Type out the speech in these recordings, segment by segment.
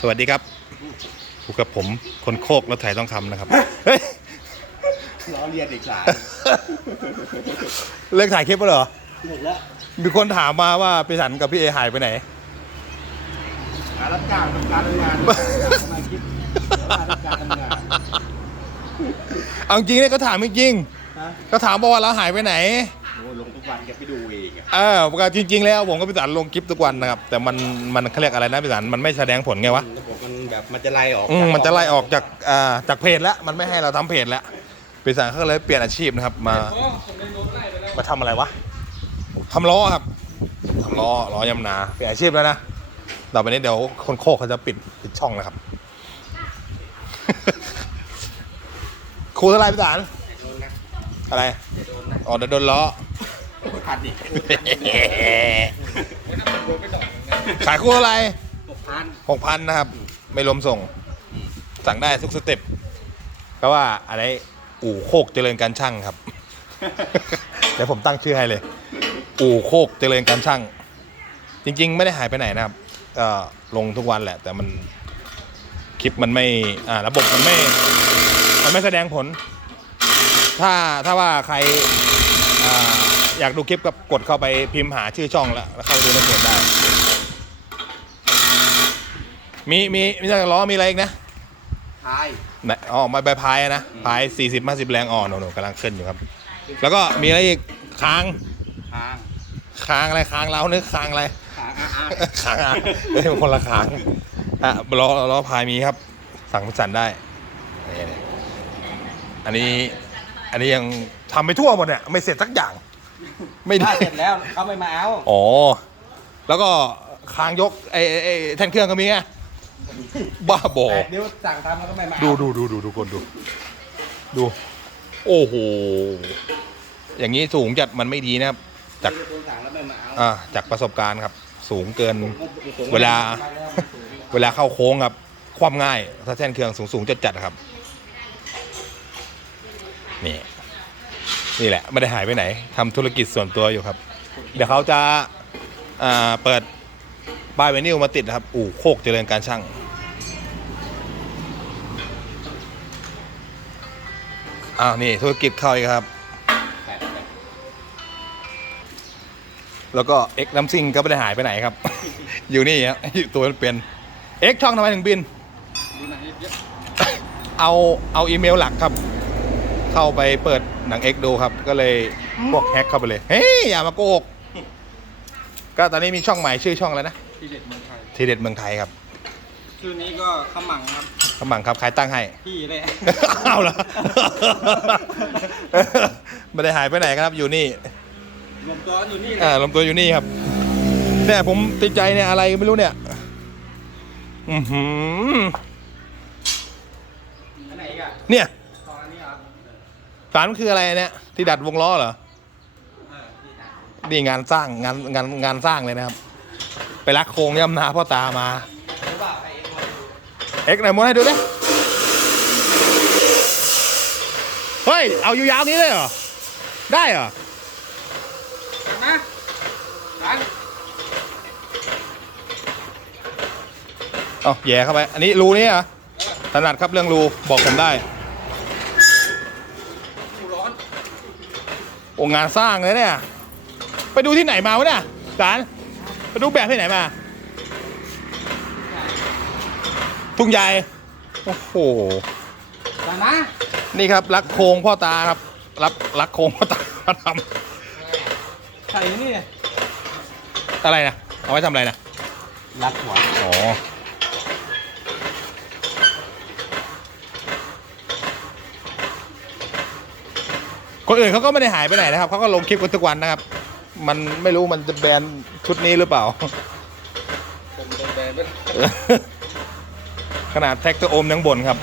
สวัสดีครับอยู่กับผมคนโคกรถไถต้องคำนะครับ เฮ้ยล้อเลียนอีกสายเลิกถ่ายคลิปแล้วเหรอ หมดแล้วมีคนถามมาว่าพี่สันกับพี่เอหายไปไหน หารับจ้างทำการทำงานมาคิดหารับจ้างทำงานเอาจริงๆเนี่ยก็ถามจริงฮะๆก็ถามบอกว่าเราหายไปไหน โอ้ลงทุกวันแกไปดูเองอะ เออก็จริง ๆ แล้วผมก็พี่สันลงคลิปทุกวันนะครับ แต่มันมันเขาเรียกอะไรนะพี่สันมันไม่แสดงผลไงวะระบบมันแบบมันจะไล่ออกอืมมันจะไล่ออกจากอ่าจากเพจแล้วมันไม่ให้เราทำเพจแล้วพี่สันเขาเลยเปลี่ยนอาชีพนะครับ มามาทำอะไรวะทำล้อครับทำล้อล้อยำนาเปลี่ยนอาชีพแล้วนะต่อไปนี้เดี๋ยวคนโคกเขาจะปิดปิดช่องนะครับ ครูเท่าไหรพี่สารโดนนะอะไรโดนนะอ๋อเดี๋ยวโดนล้อ พันดิขายคู่เท่าไหรหกพันหกพันนะครับ ไม่รวมส่ง สั่งได้ทุกสเต็ปก็ว่าอะไรอู่โคกเจริญการช่างครับ เดี๋ยวผมตั้งชื่อให้เลย อู่โคกเจริญการช่าง จริง ๆ ไม่ได้หายไปไหนนะครับก็ลงทุกวันแหละ แต่มันคลิปมันไม่อ่าระบบมันไม่ มันไม่แสดงผล ถ้าถ้าว่าใครอ่า อยากดูคลิปก็กดเข้าไปพิมพ์หาชื่อช่องแล้วแล้วเข้าไปดูในเพจได้ มีมีมีจากล้อมีอะไรอีกนะทายไหนอ๋อมาใบพายอะนะพาย40 50แรงอ่อนหนูๆกำลังขึ้นอยู่ครับ แล้วก็มีอะไรอีกค้างทางค้างอะไรค้างเรานึกค้างอะไร ทางอาอาค้างอะเอ้ยมันคนละค้างอะล้อล้อพายมีครับ สั่งพิสันได้นี่ๆอันนี้อันนี้ยังทำไปทั่วหมดเนี่ยไม่เสร็จสักอย่าง ไม่ได้ถ้าเสร็จแล้วเขาไม่มาเอา อ๋อ แล้วก็ค้างยกไอ้ไอ้ไอ้แท่นเครื่องก็มีไงบ้าบอ แปดนิ้วสั่งทำแล้วก็ไม่มาเอาดูดูดูดูดูคนดู ดู โอ้โห อย่างนี้สูงจัดมันไม่ดีนะครับ จากโดนสั่งแล้วไม่มาเอาอ่าจากประสบการณ์ครับ สูงเกินสูงเวลาไปแวสูงเวลาเข้าโค้งครับ ความง่าย ถ้าแท่นเครื่องสูงสูงจัดจัดๆครับ นี่ นี่แหละไม่ได้หายไปไหนทำธุรกิจส่วนตัวอยู่ครับ เดี๋ยวเขาจะอ่าเปิดป้ายไวนิวมาติดนะครับ อู่โคกเจริญการช่าง อ้าวนี่ธุรกิจเข้าอีกครับแปดแปดแล้วก็เอ็กน้ำซิงก็ไม่ได้หายไปไหนครับ อยู่นี่ครับอยู่ตัวเป็นเอ็กช่องทำไมถึงบินดูหนังเยอะเอาเอาอีเมลหลักครับ เข้าไปเปิดหนังเอ็กดูครับ ก็เลยพวกแฮกเข้าไปเลย เฮ้ย อย่ามาโกหกก็ตอนนี้มีช่องใหม่ชื่อช่องอะไรนะ ที่เด็ดเมืองไทยทีเด็ดเมืองไทยครับ ชื่อนี้ก็ขมังครับขมังครับใครตั้งให้ พี่เลยเอาละไม่ได้หายไปไหนครับอยู่นี่รวมตัวกันอยู่นี่เลยอ่าลำตัวอยู่นี่ครับเนี่ยผมติดใจเนี่ยอะไรไม่รู้เนี่ย อือหืออันไหนอีกอะเนี่ยตอนนี้เหรอ สารคืออะไรเนี่ยที่ดัดวงล้อเหรอเออพี่นะนี่งานสร้างงานงานงานสร้างเลยนะครับ ไปรักโครงย่ำนาพ่อตามารู้เปล่าไอ้เอ็กซ์มาดูเอ็กซ์ไหนมดให้ดูดิเฮ้ยเอาอยู่ยาวนี้เลยเหรอได้เหรอนะร้านเอาแย่เข้าไป อันนี้รูนี้เหรอถนัดครับเรื่องรูบอกผมได้ กูร้อน โอ้งานสร้างเลยเนี่ย ไปดูที่ไหนมาวะเนี่ยสารไปดูแบบที่ไหนมา ทุ่งใหญ่ โอ้โหแต่นะนี่ครับรักโครงพ่อตาครับ รับรักโครงพ่อตามาทใส่นี่ำอะไรนะ เอาไว้ทำอะไรนะ รัดหัว อ๋อ คนอื่นเขาก็ไม่ได้หายไปไหนนะครับเขาก็ลงคลิปกันทุกวันนะครับ มันไม่รู้มันจะแบนชุดนี้หรือเปล่า ผมโดนแบนด้วยขนาดแท็กเตอร์โอมยังบ่นครับ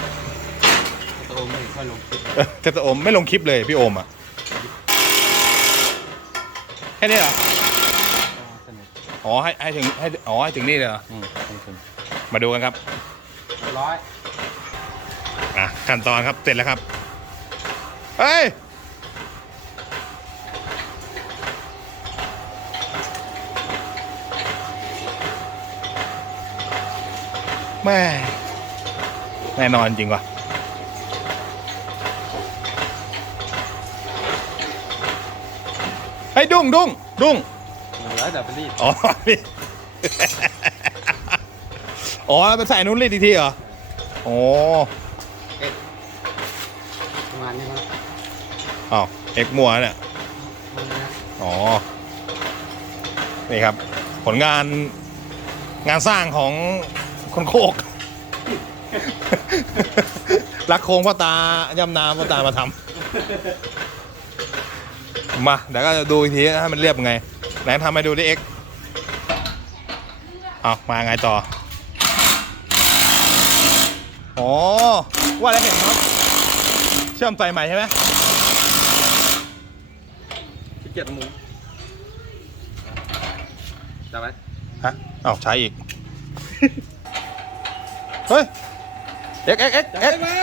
โตไม่ค่อยลงคลิปแท็กเตอร์โอมไม่ลงคลิปเลยพี่โอมอะแค่นี้เหรอสนุกอ๋อให้ให้ถึงให้อ๋อให้ถึงนี่เลยเหรออืมสนุกมาดูกันครับร้อยอะขั้นตอนครับเสร็จแล้วครับเฮ้ย แม่แน่นอนจริงว่ะไอ้ยดุ้งดุ้งดุ้งแล้วแต่ไปรีดอ๋อนี่ อ๋อแล้วไปใส่นู้นรีดอีกทีเหรอโอ้ประมาณนี้มั้งอ้าวเอ็กมัวเนี่ยมันนะอ๋อ นี่ครับ ผลงานงานสร้างของ คนโคก รักโคงพ่อตาย่ำนาพ่อตามาทำมาเดี๋ยวก็จะดูอีกทีนะมันเรียบไง ไหนทำให้ดูดิเอ็กเอามาไงต่อ อ๋อ ว่าแล้วเห็นครับเชื่อมไฟใหม่ใช่ไหมขี้เกียจหมูจับไหมฮะเอาใช้อีก เฮ้ยเอ็กเอ็กเอ็กเอ็กมา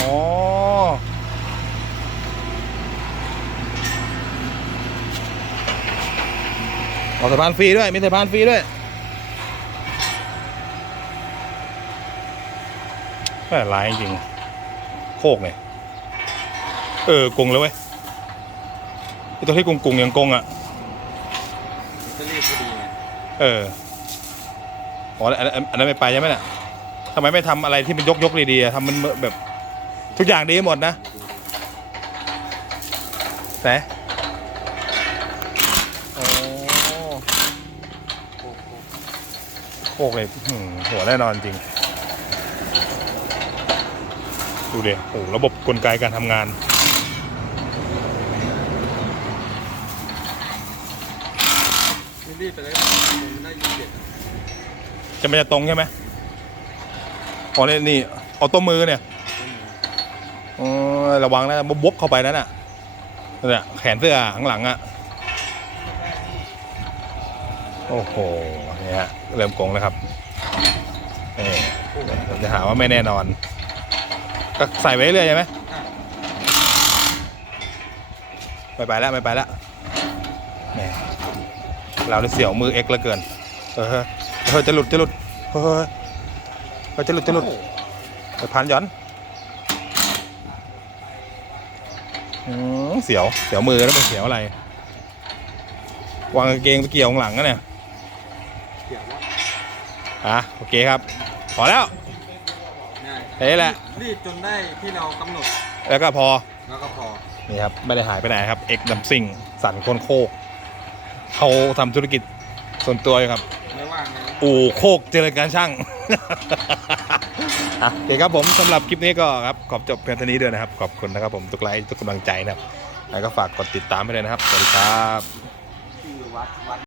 อ๋อเอาสะพานฟรีด้วย มีสะพานฟรีด้วย แม่ร้ายจริง โคกเนี่ย เออกงแล้วเว้ยไอตัวที่กงกงๆยังกงอะจะรีดพอดีไงเอออ๋ออันนั้นอันนั้นไม่ไปใช่ไหมน่ะทำไมไม่ทำอะไรที่มันยกยกๆดีๆอะทำมันแบบ ทุกอย่างดีหมดนะแต่โอ้โอ้โหโคกเลยอื้อหือหัวแน่นอนจริง ดูเดี๋ยโอ้ระบบกลไกการทำงานไม่รีดไปเลยมันได้ยี่สิบเจ็ดจะมันจะตรงใช่ไหมอ๋อนี่ยนี่ออโต้มือเนี่ยอ๋อระวังนะบวบเข้าไปนั่นน่ะนั่นแหละแขนเสื้อข้างหลังอะ โอ้โห เนี่ฮะเริ่มโกงแล้วครับนี่ผมจะหาว่าไม่แน่นอน ก็ใส่ไว้เรื่อยใช่ไหมไม่ไปแล้วไม่ไปแล้วแหมเราได้เสียวมือเอ็กเหลือเกิน เออเฮ้ยจะหลุดจะหลุดเฮ้ยเฮ้ยจะหลุดจะหลุดไปพันย้อนเสียวเสียวมือแล้วเป็นเสียวอะไร วางกางเกงตะเกี่ยวข้างหลังนะเนี่ยเกี่ยวแล้วอะโอเคครับ พอแล้ว ง่ายเฮ้ยแหละ รีดจนได้ที่เรากำหนดแล้วก็พอ แล้วก็พอ นี่ครับ ไม่ได้หายไปไหนครับ เอกดัมซิงสันคนโคก เขาทำธุรกิจส่วนตัวอยู่ครับ ไม่ว่างเลยอู่โคกเจริญการช่าง อะโอเคครับผมสำหรับคลิปนี้ก็ครับ ขอบจบเพียงเท่านี้ด้วยนะครับ ขอบคุณนะครับผมทุกไลค์ทุกกำลังใจนะครับ แล้วก็ฝากกดติดตามให้เลยนะครับ สวัสดีครับ ชื่อวัดวัด